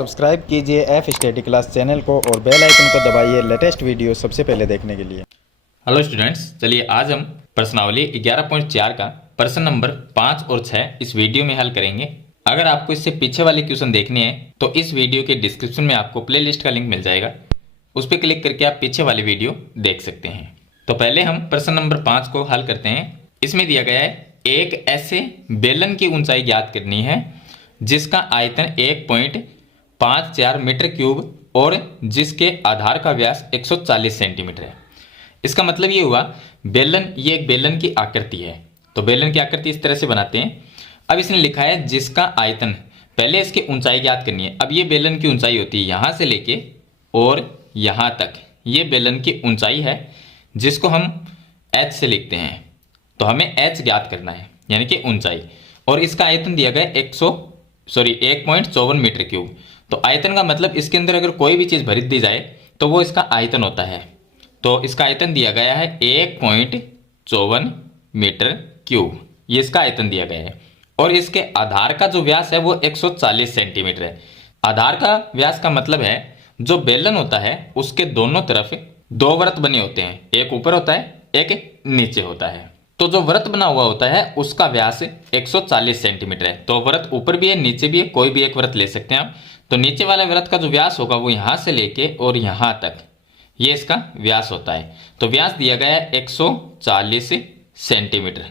Subscribe कीजिए F study class channel को और बेल आइकन को दबाइए लेटेस्ट वीडियो सबसे पहले देखने के लिए। हेलो स्टूडेंट्स, चलिए आज हम प्रश्नावली 11.4 का प्रश्न नंबर 5 और 6 इस वीडियो में हल करेंगे। अगर आपको इससे पीछे वाले क्वेश्चन देखने हैं तो इस वीडियो के डिस्क्रिप्शन में आपको प्लेलिस्ट का लिंक मिल जाएगा, उस पर क्लिक करके आप पीछे वाले वीडियो देख सकते हैं। तो पहले हम प्रश्न नंबर 5 को हल करते हैं। इसमें दिया गया है एक ऐसे बेलन की ऊंचाई ज्ञात करनी है जिसका आयतन 1.54 मीटर क्यूब और जिसके आधार का व्यास 140 सेंटीमीटर है। इसका मतलब ये हुआ बेलन, ये एक बेलन की आकृति है। तो बेलन की आकृति इस तरह से बनाते हैं। अब इसने लिखा है जिसका आयतन, पहले इसकी ऊंचाई ज्ञात करनी है। अब ये बेलन की ऊंचाई होती है यहां से लेके और यहां तक, ये बेलन की ऊंचाई है जिसको हम h से लिखते हैं। तो हमें h ज्ञात करना है यानी कि ऊंचाई, और इसका आयतन दिया गया 1.54 मीटर क्यूब। तो आयतन का मतलब इसके अंदर अगर कोई भी चीज भरी दी जाए तो वो इसका आयतन होता है। तो इसका आयतन दिया गया है 1.54 मीटर क्यूब, ये इसका आयतन दिया गया है। और इसके आधार का जो व्यास है वो 140 सेंटीमीटर है। आधार का व्यास का मतलब है जो बेलन होता है उसके दोनों तरफ दो वृत्त बने होते हैं, एक ऊपर होता है एक नीचे होता है। तो जो वृत्त बना हुआ होता है उसका व्यास 140 सेंटीमीटर है। तो वृत्त ऊपर भी है नीचे भी है, कोई भी एक वृत्त ले सकते हैं आप। तो नीचे वाले वृत्त का जो व्यास होगा वो यहां से लेके और यहां तक, ये इसका व्यास होता है। तो व्यास दिया गया है 140 सेंटीमीटर।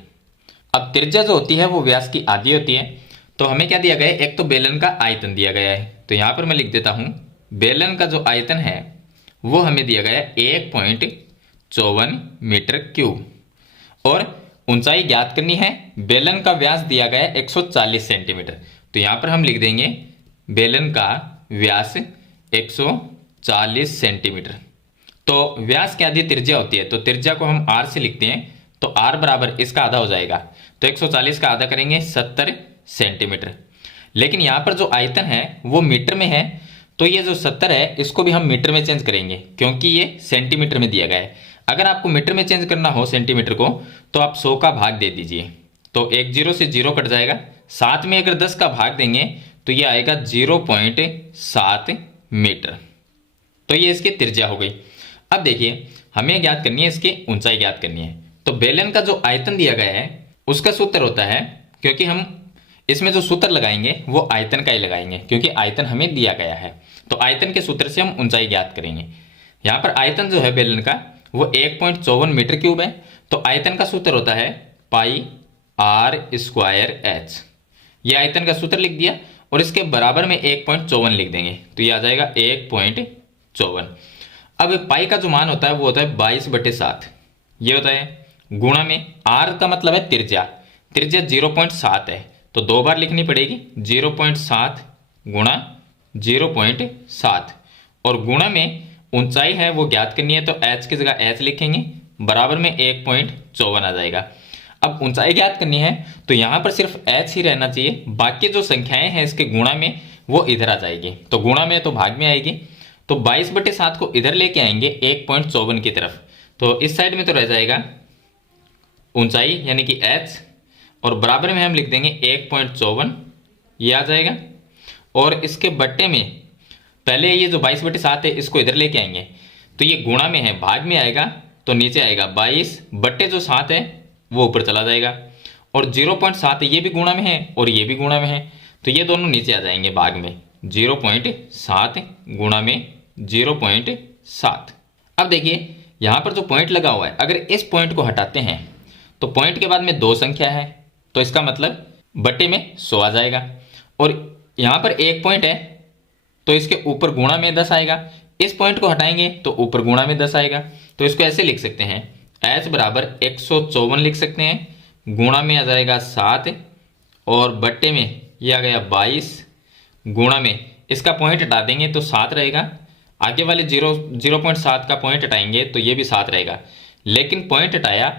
अब त्रिज्या जो होती है वो व्यास की आधी होती है। तो हमें क्या दिया गया है, एक तो बेलन का आयतन दिया गया है। तो यहां पर मैं लिख देता हूं बेलन का जो आयतन है वो हमें दिया गया है 1.54 मीटर क्यूब, और ऊंचाई ज्ञात करनी है। बेलन का व्यास दिया गया है 140 सेंटीमीटर। तो यहां पर हम लिख देंगे बेलन का व्यास 140 सेंटीमीटर। तो व्यास की आधी त्रिज्या होती है, तो त्रिज्या को हम r से लिखते हैं। तो r बराबर इसका आधा हो जाएगा, तो 140 का आधा करेंगे 70 सेंटीमीटर। लेकिन यहां पर जो आयतन है वो मीटर में है, तो ये जो 70 है इसको भी हम मीटर में चेंज करेंगे क्योंकि ये सेंटीमीटर में दिया गया है। अगर आपको मीटर में चेंज करना हो सेंटीमीटर को तो आप 100 का भाग दे दीजिए, तो एक जीरो से जीरो कट जाएगा। साथ में अगर 10 का भाग देंगे तो ये आएगा 0.7 मीटर। तो ये इसकी त्रिज्या हो गई। अब देखिए हमें ज्ञात करनी है इसकी ऊंचाई ज्ञात करनी है। तो बेलन का जो आयतन दिया गया है उसका सूत्र होता है, क्योंकि हम इसमें जो सूत्र लगाएंगे वो आयतन का ही लगाएंगे क्योंकि आयतन हमें दिया गया है। तो आयतन के सूत्र से हम ऊंचाई ज्ञात करेंगे। यहाँ पर आयतन जो है बेलन का वो 1.54 मीटर क्यूब है। तो आयतन का सूत्र होता है पाई r स्क्वायर h। ये आयतन का सूत्र लिख दिया और इसके बराबर में 1.54 लिख देंगे, तो ये आ जाएगा 1.54। अब पाई का जो मान होता है वो होता है 22/7, ये होता है गुणा में r का मतलब है त्रिज्या, त्रिज्या 0.7 है तो दो बार लिखनी पड़ेगी, 0.7 गुणा 0.7, और गुणा में ऊंचाई है वो ज्ञात करनी है। तो h की जगह h लिखेंगे, बराबर में 1.54 आ जाएगा। अब ऊंचाई ज्ञात करनी है तो यहां पर सिर्फ h ही रहना चाहिए, बाकी जो संख्याएं हैं इसके गुणा में वो इधर आ जाएगी। तो गुणा में तो भाग में आएगी, तो 22/7 को इधर लेके आएंगे 1.54 की तरफ, तो इस साइड में तो रह जाएगा ऊंचाई यानी कि h, और बराबर में हम लिख देंगे 1.54, ये आ जाएगा। और इसके बट्टे में पहले ये जो 22/7 है इसको इधर लेके आएंगे, तो ये गुणा में है भाग में आएगा तो नीचे आएगा 22 बट्टे जो 7 है वो ऊपर चला जाएगा, और 0.7 ये भी गुणा में है और ये भी गुणा में है, तो ये दोनों नीचे आ जाएंगे भाग में, 0.7 गुणा में 0.7। अब देखिए यहाँ पर जो पॉइंट लगा हुआ है, अगर इस पॉइंट को हटाते हैं तो पॉइंट के बाद में दो संख्या है, तो इसका मतलब बट्टे में 100 आ जाएगा। और यहाँ पर एक पॉइंट है तो इसके ऊपर गुणा में 10 आएगा, इस पॉइंट को हटाएंगे तो ऊपर गुणा में 10 आएगा। तो इसको ऐसे लिख सकते हैं h बराबर 154 लिख सकते हैं, गुणा में आ जाएगा 7 और बट्टे में ये आ गया 22, गुणा में इसका पॉइंट हटा देंगे तो 7 रहेगा, आगे वाले 0.7 का पॉइंट हटाएंगे तो ये भी 7 रहेगा। लेकिन पॉइंट हटाया,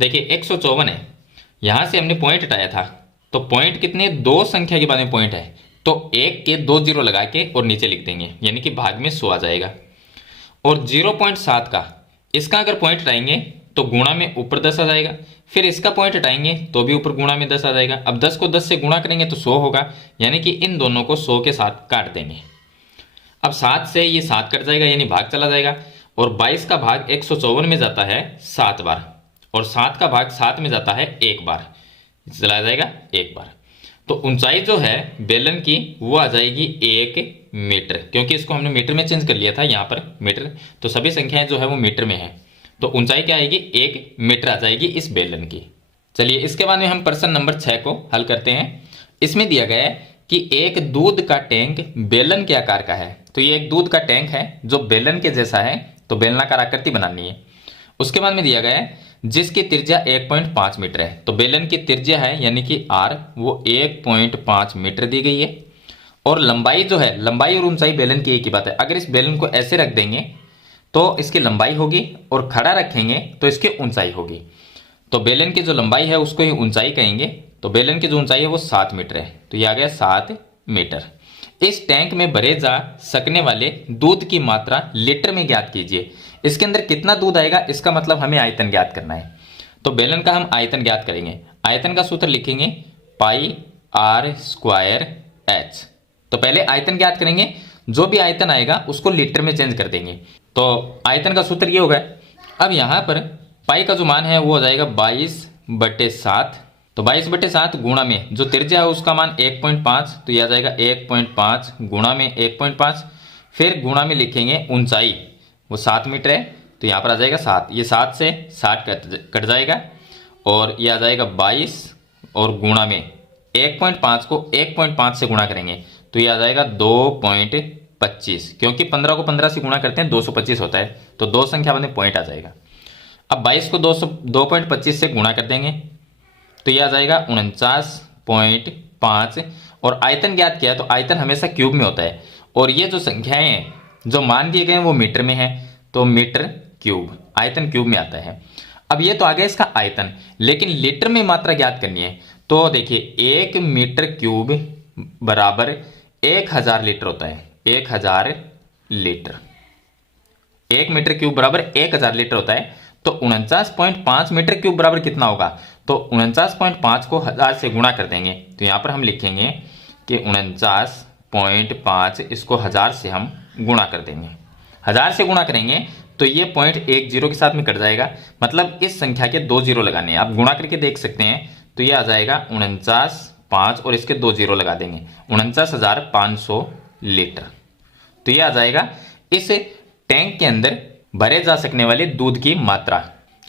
देखिए 154 है, यहां से हमने पॉइंट हटाया था, तो पॉइंट कितने, दो संख्या के बाद में पॉइंट है, तो एक के 2 जीरो लगा के और नीचे लिख देंगे यानी कि भाग में 100 आ जाएगा। और 0.7 का इसका अगर पॉइंट हटाएंगे तो गुणा में ऊपर 10 आ जाएगा, फिर इसका पॉइंट हटाएंगे तो भी ऊपर गुणा में 10 आ जाएगा। अब 10 को 10 से गुणा करेंगे तो 100 होगा, यानी कि इन दोनों को 100 के साथ काट देंगे। अब 7 से ये 7 कट जाएगा यानी भाग चला जाएगा, और 22 का भाग 154 में जाता है 7 बार, और 7 का भाग 7 में जाता है 1 बार, चला जाएगा 1 बार। तो ऊंचाई जो है बेलन की वो आ जाएगी 1 मीटर, क्योंकि इसको हमने मीटर में चेंज कर लिया था यहाँ पर मीटर, तो सभी संख्याएं जो है वो मीटर में है। तो ऊंचाई क्या आएगी 1 मीटर आ जाएगी इस बेलन की। चलिए इसके बाद में हम प्रश्न नंबर 6 को हल करते हैं। इसमें दिया गया है कि एक दूध का टैंक बेलन के आकार का है। तो ये एक दूध का टैंक है जो बेलन के जैसा है, तो बेलनाकार आकृति बनानी है। उसके बाद में दिया गया है जिसकी त्रिज्या 1.5 मीटर है। तो बेलन की त्रिज्या है यानी कि आर वो 1.5 मीटर दी गई है, और लंबाई जो है, लंबाई और ऊंचाई बेलन की एक ही बात है। अगर इस बेलन को ऐसे रख देंगे तो इसकी लंबाई होगी, और खड़ा रखेंगे तो इसकी ऊंचाई होगी। तो बेलन की जो लंबाई है उसको ही ऊंचाई कहेंगे। तो बेलन की जो ऊंचाई है वो 7 मीटर है, तो ये आ गया 7 मीटर। इस टैंक में भरे जा सकने वाले दूध की मात्रा लीटर में ज्ञात कीजिए। इसके अंदर कितना दूध आएगा, इसका मतलब हमें आयतन ज्ञात करना है। तो बेलन का हम आयतन ज्ञात करेंगे। आयतन का सूत्र लिखेंगे पाई आर स्क्वायर एच। तो पहले आयतन ज्ञात करेंगे, जो भी आयतन आएगा उसको लीटर में चेंज कर देंगे। तो आयतन का सूत्र ये होगा। अब यहां पर पाई का जो मान है वो हो जाएगा 22/7। तो 22/7 गुणा में जो त्रिज्या है उसका मान 1.5, तो यह आ जाएगा 1.5 गुणा में 1.5, फिर गुणा में लिखेंगे ऊंचाई वो 7 मीटर है, तो यहाँ पर आ जाएगा 7। ये 7 से 60 कट जाएगा, और ये आ जाएगा 22, और गुणा में 1.5 को 1.5 से गुणा करेंगे तो ये आ जाएगा 2.25, क्योंकि 15 को 15 से गुणा करते हैं 225 होता है, तो दो संख्या बने पॉइंट आ जाएगा। अब 22 को 2.25 से गुणा कर देंगे तो ये आ जाएगा 49.5, और आयतन ज्ञात किया है तो आयतन हमेशा क्यूब में होता है, और ये जो संख्याएं हैं जो मान दिए गए हैं वो मीटर में है, तो मीटर क्यूब, आयतन क्यूब में आता है। अब ये तो आ गया इसका आयतन, लेकिन लीटर में मात्रा ज्ञात करनी है। तो देखिए 1 मीटर क्यूब बराबर 1000 लीटर होता है। 1000 लीटर, 1 मीटर क्यूब बराबर 1000 लीटर होता है। तो 49.5 मीटर क्यूब बराबर कितना होगा, तो 49.5 को 1000 से गुणा कर देंगे, तो यहां पर हम लिखेंगे कि 49.5 इसको 1000 से हम गुणा कर देंगे। 1000 से गुणा करेंगे तो ये पॉइंट 1 जीरो के साथ में कट जाएगा, मतलब इस संख्या के 2 जीरो लगाने हैं। आप गुणा करके देख सकते हैं, तो ये आ जाएगा 49.5 और इसके 2 जीरो लगा देंगे, 49,500 लीटर। तो ये आ जाएगा इस टैंक के अंदर भरे जा सकने वाले दूध की मात्रा।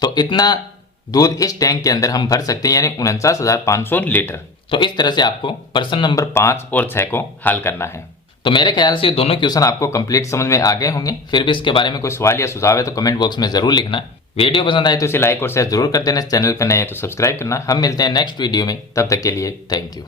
तो इतना दूध इस टैंक के अंदर हम भर सकते हैं, यानी 49,500 लीटर। तो इस तरह से आपको प्रश्न नंबर 5 और 6 को हल करना है। तो मेरे ख्याल से ये दोनों क्वेश्चन आपको कंप्लीट समझ में आ गए होंगे। फिर भी इसके बारे में कोई सवाल या सुझाव है तो कमेंट बॉक्स में जरूर लिखना। वीडियो पसंद आए तो इसे लाइक और शेयर जरूर कर देना। चैनल पर नए हैं तो सब्सक्राइब करना। हम मिलते हैं नेक्स्ट वीडियो में, तब तक के लिए थैंक यू।